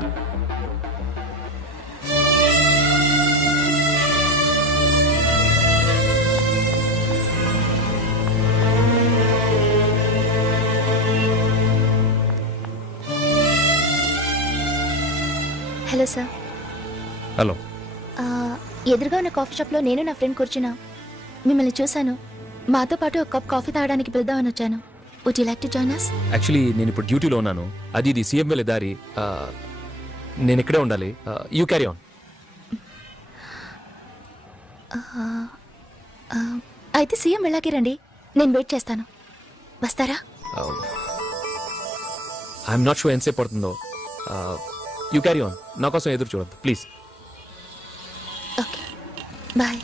Hello sir. Hello. ఎదురుగా ఉన్న coffee షాప్లో నేను నా ఫ్రెండ్ కూర్చున్నా. మిమ్మల్ని చూశాను. మాతో పాటు ఒక కప్ కాఫీ తాగడానికి పిలుద్దామని వచ్చాను. Would you like to join us? Actually నేను ఇప్పుడు డ్యూటీలో ఉన్నాను. ఇది సీఎం వెళ్ళే దారి. నేను ఇక్కడే ఉండాలి. You carry on. అయితే సీఎం వెళ్ళాకే రండి, నేను వెయిట్ చేస్తాను. వస్తారా? ఐఎమ్ నాట్ షూర్ ఎంతసేపు పడుతుందో. You carry on. నా కోసం ఎదురు చూడద్దు ప్లీజ్. Okay, bye.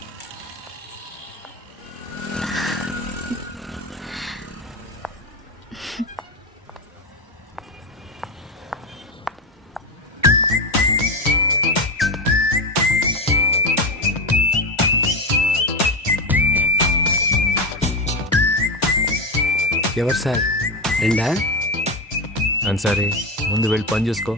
ఎవరు సార్? రెండా? సరే, ముందు వెళ్ళి పని చూసుకో.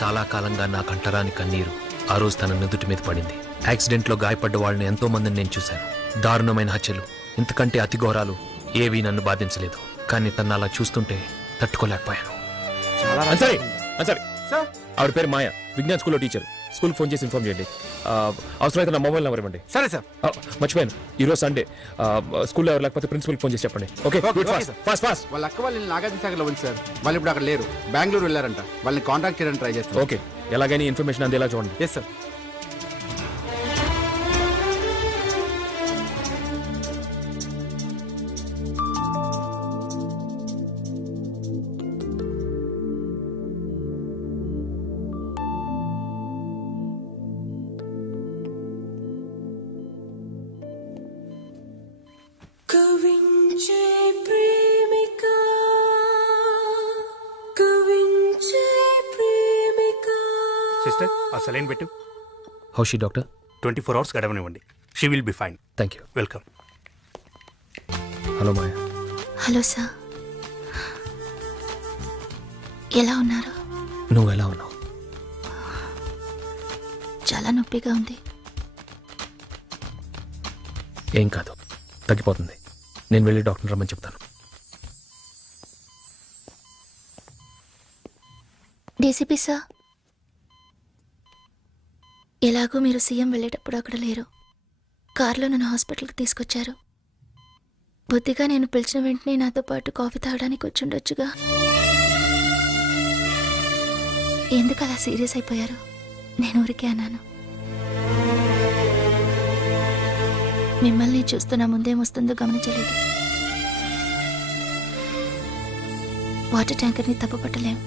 చాలా కాలంగా నా కంటరాని కన్నీరు ఆ రోజు తన నుదుటి మీద పడింది. యాక్సిడెంట్లో గాయపడ్డ వాళ్ళని ఎంతో మందిని నేను చూశాను. దారుణమైన హత్యలు, ఇంతకంటే అతి ఘోరాలు ఏవీ నన్ను బాధించలేదు. కానీ తను అలా చూస్తుంటే తట్టుకోలేకపోయాను. ఆవిడ పేరు మాయ, విజ్ఞాన్ స్కూల్లో టీచర్. స్కూల్ ఫోన్ చేసి ఇన్ఫార్మ్ చేయండి. అవసరమైతే నా మొబైల్ నెంబర్ ఇవ్వండి. సరే సార్. మర్చిపోయాను, ఈరోజు సండే. స్కూల్లో ఎవరు లేకపోతే ప్రిన్సిపల్ ఫోన్ చేసి చెప్పండి. Okay, fast. వాళ్ళ అక్క వాళ్ళని నాగార్జున సాగర్లో ఉంది సార్. వాళ్ళు ఇప్పుడు అక్కడ లేరు, బెంగళూరు వెళ్ళారంట. వాళ్ళని కాంటాక్ట్ చేయడానికి ట్రై చేస్తాం. ఓకే, ఎలాగైనా ఇన్ఫర్మేషన్ అందేలా చూడండి. Yes sir. సిస్టర్, ఆ సెలైన్ పెట్టు. How she doctor? 24 hours గడవనివ్వండి. She will be fine. Thank you. Welcome. Hello Maya. Hello sir, ఎలా ఉన్నారు? నువ్వు ఎలా ఉన్నావు? చాలా నొప్పిగా ఉంది. ఏం కాదు, తగ్గిపోతుంది. నేను వెళ్ళి డాక్టర్ రమ్మని చెప్తాను. డీసీపీ సార్, ఎలాగో మీరు సీఎం వెళ్ళేటప్పుడు అక్కడ లేరు. కారులో నన్ను హాస్పిటల్కి తీసుకొచ్చారు. బుద్ధిగా నేను పిలిచిన వెంటనే నాతో పాటు కాఫీ తాగడానికి వచ్చి ఉండొచ్చుగా. ఎందుకు అలా సీరియస్ అయిపోయారు? నేను ఊరికే అన్నాను. మిమ్మల్ని చూస్తున్నా ముందేమొస్తుందో గమనించలేదు. వాటర్ ట్యాంకర్ని తప్పుపట్టలేం.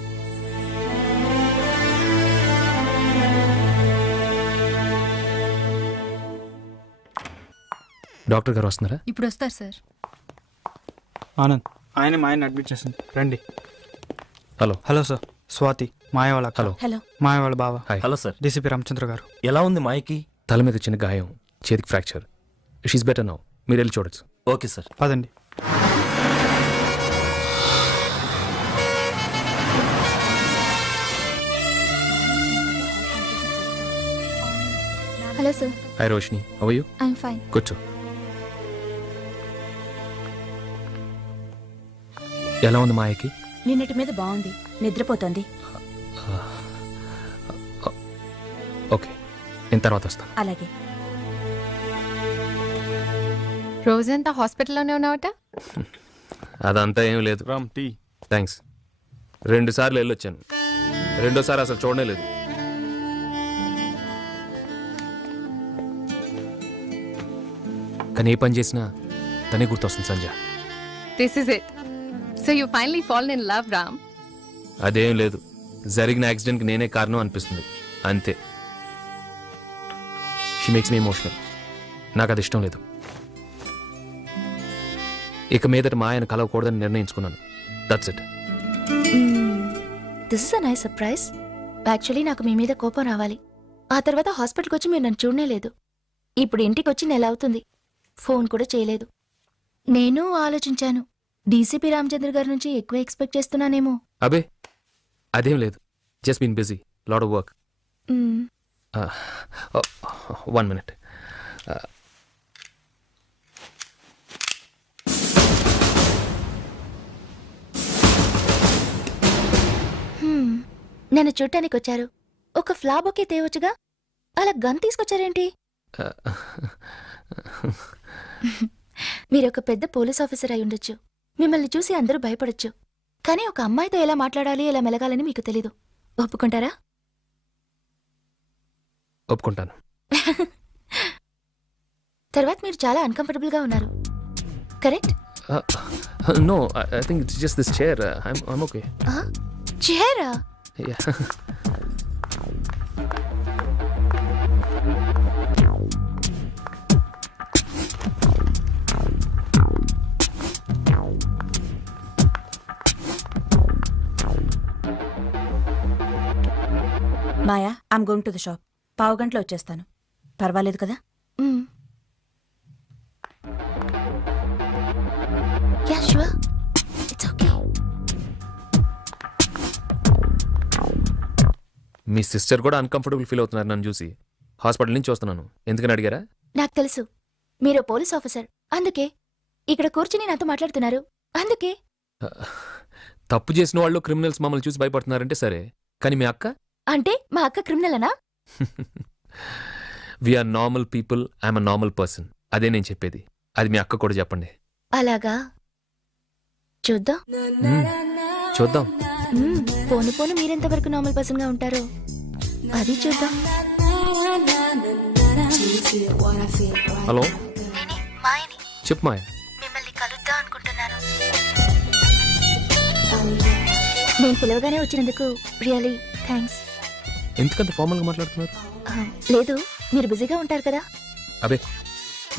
డాక్టర్ గారు వస్తున్నారా? ఇప్పుడు వస్తారు సార్. ఆనంద్, ఆయన మాయని అడ్మిట్ చేసింది, రండి. హలో. హలో సార్, స్వాతి మాయ వాళ్ళ. హలో. హలో. మాయ వాళ్ళ బావ. Hello sir. డీసీపీ రామచంద్ర గారు. ఎలా ఉంది మాయకి? తల మీద చిన్న గాయం, చేతికి ఫ్రాక్చర్. She's better now. మీరు వెళ్ళి చూడొచ్చు. Okay sir. పదండి. Hello sir. Hi Roshini, how are you? I'm fine. కూర్చో. ఎలా ఉంది మాయకి? నిన్నటి మీద బాగుంది, నిద్రపోతోంది. ఓకే, నేను తర్వాత వస్తాను. అలాగే. రోజంతా హాస్పిటల్లోనే ఉన్నావట? అదంతా ఏం లేదు. రామ్ టీ. థ్యాంక్స్. 2 సార్లు వెళ్ళొచ్చాను, రెండోసారి అసలు చూడనే లేదు. కానీ ఏ పని చేసినా తనే గుర్తొస్తుంది Sanja. This is it. So you finally fallen in love Ram. అదేం లేదు, జరిగిన యాక్సిడెంట్కి నేనే కారణం అనిపిస్తుంది అంతే. She makes me emotional. నాకు అది ఇష్టం లేదు. ఇక మీదట మా ఆయన కలవకూడదని నిర్ణయించుకున్నాను. That's it. This is a nice surprise. Actually నాకు మీ మీద కోపం రావాలి. ఆ తర్వాత హాస్పిటల్కి వచ్చి మీరు నన్ను చూడనే లేదు. ఇప్పుడు ఇంటికి వచ్చి నెల అవుతుంది, ఫోన్ కూడా చేయలేదు. నేను ఆలోచించాను, డీసీపీ రామచంద్ర గారి నుంచి ఎక్కువ ఎక్స్పెక్ట్ చేస్తున్నానేమో. అబే అదేం లేదు, just been busy, lot of work. 1 minute. నన్ను చూడటానికి వచ్చారు, ఒక ఫ్లాబ్ ఒకే తేవచ్చుగా, అలా గన్ తీసుకొచ్చారేంటి? మీరొక పెద్ద పోలీస్ ఆఫీసర్ అయి ఉండొచ్చు, మిమ్మల్ని చూసి అందరూ భయపడొచ్చు. కానీ ఒక అమ్మాయితో ఎలా మాట్లాడాలి, ఎలా మెలగాలని మీకు తెలీదు. ఒప్పుకుంటారా? ఒప్పుకుంటాను. తర్వాత మీరు చాలా అన్కంఫర్టబుల్గా ఉన్నారు, correct? No, I think it's just this chair. I'm okay. చైరా? Maya, I'm going to the shop. 15 గంటలో వచ్చేస్తాను. పర్వాలేదు కదా? Yeah sure, it's okay. మీ సిస్టర్ కూడా అన్కంఫర్టబుల్ ఫీల్ అవుతున్నారు నన్ను చూసి. హాస్పిటల్ నుంచి వస్తున్నాను, ఎందుకని అడిగారా? నాకు తెలుసు, మీరు పోలీస్ ఆఫీసర్, అందుకే ఇక్కడ కూర్చుని నాతో మాట్లాడుతున్నారు. అందుకే తప్పు చేసిన వాళ్ళు క్రిమినల్స్ మమ్మల్ని చూసి భయపడుతున్నారంటే సరే, కానీ మీ అక్క అంటే మా అక్క క్రిమినల్ అనా? We are normal people, I'm a normal person. అదే నేను చెప్పేది. అది మీ అక్క కూడా చెప్పండి. అలాగా, చూద్దాం. చూద్దాం. పోను పోను మీరెంతవరకు నార్మల్ పర్సన్ గా ఉంటారో అది చూద్దాం. హలో, చెప్పు మాయ. మిమ్మల్ని కలుద్దాం అనుకుంటున్నాను. నేను పిలవగానే వచ్చినందుకు రియలీ థ్యాంక్స్. ఎందుకంత ఫార్మల్గా మాట్లాడుతున్నారు? లేదు, మీరు బిజీగా ఉంటారు కదా. అబే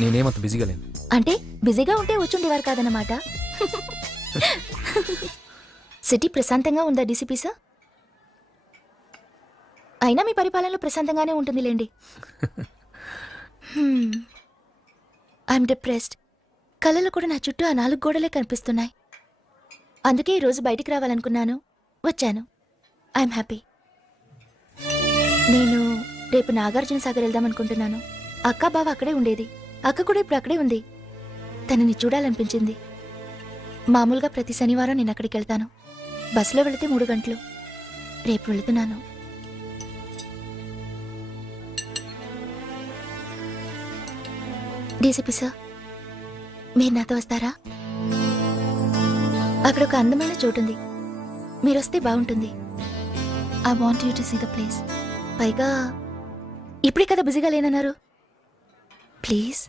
నేనేమంత బిజీగా లేను. అంటే బిజీగా ఉంటే వచ్చుండేవారు కాదన్నమాట. సిటీ ప్రశాంతంగా ఉందా డీసీపీ సార్? అయినా మీ పరిపాలనలో ప్రశాంతంగానే ఉంటుందిలేండి. I'm depressed. కళ్ళలో కూడా నా చుట్టూ ఆ 4 గోడలే కనిపిస్తున్నాయి. అందుకే ఈరోజు బయటికి రావాలనుకున్నాను, వచ్చాను. I'm happy. నేను రేపు నాగార్జున సాగర్ వెళ్దామనుకుంటున్నాను. అక్క బావ అక్కడే ఉండేది, అక్క కూడా ఇప్పుడు అక్కడే ఉంది. తనని చూడాలనిపించింది. మామూలుగా ప్రతి శనివారం నేను అక్కడికి వెళ్తాను. బస్సులో వెళితే 3 గంటలు. రేపు వెళుతున్నాను. డీసీపీ సార్, మీరు నాతో వస్తారా? అక్కడ ఒక అందమైన చోటుంది, మీరొస్తే బాగుంటుంది. I want you to see the place. పైగా ఇప్పుడే కదా బిజీగా లేనన్నారు. ప్లీజ్.